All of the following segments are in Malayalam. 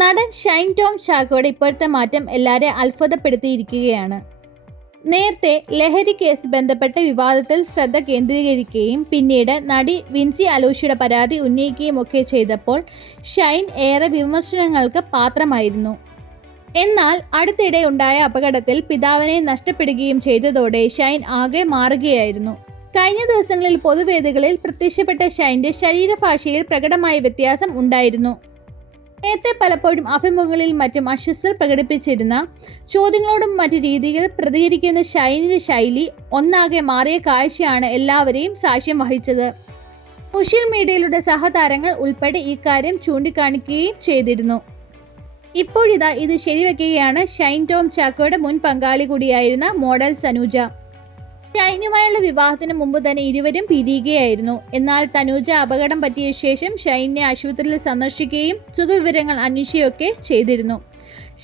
നടൻ ഷൈൻ ടോം ചാക്കോയുടെ ഇപ്പോഴത്തെ മാറ്റം എല്ലാവരെയും അത്ഭുതപ്പെടുത്തിയിരിക്കുകയാണ്. നേരത്തെ ലഹരി കേസ് ബന്ധപ്പെട്ട വിവാദത്തിൽ ശ്രദ്ധ കേന്ദ്രീകരിക്കുകയും പിന്നീട് നടി വിൻസി അലോഷിയുടെ പരാതി ഉന്നയിക്കുകയും ഒക്കെ ചെയ്തപ്പോൾ ഷൈൻ ഏറെ വിമർശനങ്ങൾക്ക് പാത്രമായിരുന്നു. എന്നാൽ അടുത്തിടെ ഉണ്ടായ അപകടത്തിൽ പിതാവിനെ നഷ്ടപ്പെടുകയും ചെയ്തതോടെ ഷൈൻ ആകെ മാറുകയായിരുന്നു. കഴിഞ്ഞ ദിവസങ്ങളിൽ പൊതുവേദികളിൽ പ്രത്യക്ഷപ്പെട്ട ഷൈൻ്റെ ശരീരഭാഷയിൽ പ്രകടമായ വ്യത്യാസം ഉണ്ടായിരുന്നു. നേരത്തെ പലപ്പോഴും അഭിമുഖങ്ങളിൽ മറ്റും അസ്വസ്ഥത പ്രകടിപ്പിച്ചിരുന്ന ചോദ്യങ്ങളോടും മറ്റു രീതിയിൽ പ്രതികരിക്കുന്ന ഷൈനിന്റെ ശൈലി ഒന്നാകെ മാറിയ കാഴ്ചയാണ് എല്ലാവരെയും സാക്ഷ്യം വഹിച്ചത്. സോഷ്യൽ മീഡിയയിലൂടെ സഹതാരങ്ങൾ ഉൾപ്പെടെ ഇക്കാര്യം ചൂണ്ടിക്കാണിക്കുകയും ചെയ്തിരുന്നു. ഇപ്പോഴിതാ ഇത് ശരിവെക്കുകയാണ് ഷൈൻ ടോം ചാക്കോയുടെ മുൻ പങ്കാളി കൂടിയായിരുന്ന മോഡൽ തനൂജ. ഷൈനുമായുള്ള വിവാഹത്തിന് മുമ്പ് തന്നെ ഇരുവരും പിരിയുകയായിരുന്നു. എന്നാൽ തനൂജ അപകടം പറ്റിയ ശേഷം ഷൈനെ ആശുപത്രിയിൽ സന്ദർശിക്കുകയും സുഖവിവരങ്ങൾ അന്വേഷിക്കുകയൊക്കെ ചെയ്തിരുന്നു.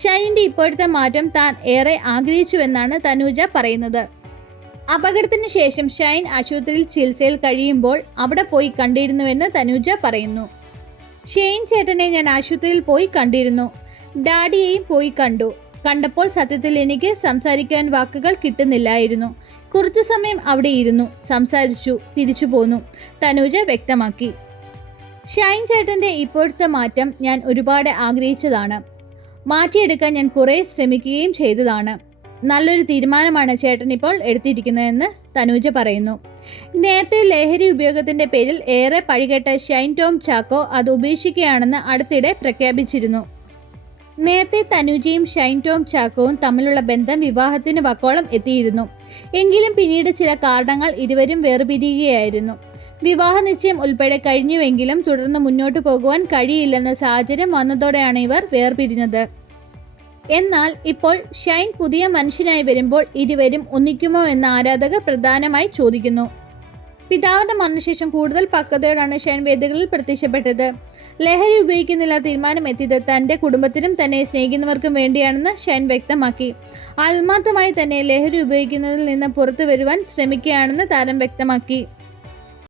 ഷൈനിന്റെ ഇപ്പോഴത്തെ മാറ്റം താൻ ഏറെ ആഗ്രഹിച്ചുവെന്നാണ് തനൂജ പറയുന്നത്. അപകടത്തിന് ശേഷം ഷൈൻ ആശുപത്രിയിൽ ചികിത്സയിൽ കഴിയുമ്പോൾ അവിടെ പോയി കണ്ടിരുന്നുവെന്ന് തനൂജ പറയുന്നു. ഷൈൻ ചേട്ടനെ ഞാൻ ആശുപത്രിയിൽ പോയി കണ്ടിരുന്നു. ഡാഡിയെയും പോയി കണ്ടപ്പോൾ സത്യത്തിൽ എനിക്ക് സംസാരിക്കാൻ വാക്കുകൾ കിട്ടുന്നില്ലായിരുന്നു. കുറച്ചു സമയം അവിടെ ഇരുന്നു, സംസാരിച്ചു, തിരിച്ചു പോന്നു, തനൂജ വ്യക്തമാക്കി. ഷൈൻ ചേട്ടന്റെ ഇപ്പോഴത്തെ മാറ്റം ഞാൻ ഒരുപാട് ആഗ്രഹിച്ചതാണ്. മാറ്റിയെടുക്കാൻ ഞാൻ കുറെ ശ്രമിക്കുകയും ചെയ്തതാണ്. നല്ലൊരു തീരുമാനമാണ് ചേട്ടൻ ഇപ്പോൾ എടുത്തിരിക്കുന്നതെന്ന് തനൂജ പറയുന്നു. നേരത്തെ ലഹരി ഉപയോഗത്തിന്റെ പേരിൽ ഏറെ പഴികേട്ട ഷൈൻ ടോം ചാക്കോ അത് ഉപേക്ഷിക്കുകയാണെന്ന് അടുത്തിടെ പ്രഖ്യാപിച്ചിരുന്നു. നേരത്തെ തനൂജയും ഷൈൻ ടോം ചാക്കോവും തമ്മിലുള്ള ബന്ധം വിവാഹത്തിന് വക്കോളം എത്തിയിരുന്നു. എങ്കിലും പിന്നീട് ചില കാരണങ്ങൾ ഇരുവരും വേർപിരിയുകയായിരുന്നു. വിവാഹ നിശ്ചയം ഉൾപ്പെടെ കഴിഞ്ഞുവെങ്കിലും തുടർന്ന് മുന്നോട്ട് പോകുവാൻ കഴിയില്ലെന്ന സാഹചര്യം വന്നതോടെയാണ് ഇവർ വേർപിരിഞ്ഞത്. എന്നാൽ ഇപ്പോൾ ഷൈൻ പുതിയ മനുഷ്യനായി വരുമ്പോൾ ഇരുവരും ഒന്നിക്കുമോ എന്ന ആരാധകർ പ്രധാനമായി ചോദിക്കുന്നു. പിതാവിന്റെ മരണശേഷം കൂടുതൽ പക്വതയോടാണ് ഷൈൻ വേദികളിൽ പ്രത്യക്ഷപ്പെട്ടത്. ലഹരി ഉപയോഗിക്കുന്നില്ല തീരുമാനം എത്തിയത് തന്റെ കുടുംബത്തിനും തന്നെ സ്നേഹിക്കുന്നവർക്കും വേണ്ടിയാണെന്ന് ഷൈൻ വ്യക്തമാക്കി. ആത്മാർത്ഥമായി തന്നെ ലഹരി ഉപയോഗിക്കുന്നതിൽ നിന്ന് പുറത്തു വരുവാൻ ശ്രമിക്കുകയാണെന്ന് താരം വ്യക്തമാക്കി.